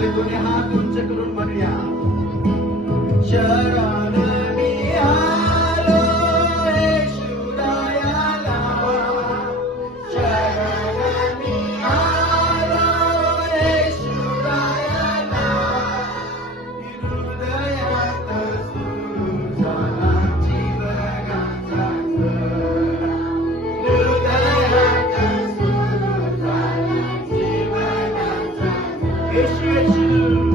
आपले दोन्ही हात उंच करून म्हणूया, शरण मी आलो येशूरायाला, शरण मी आलो येशूरायाला, हृदयात सुरू झाला जीवनाचा झरा, हृदयात सुरू झाला जीवनाचा झरा. येशू येशू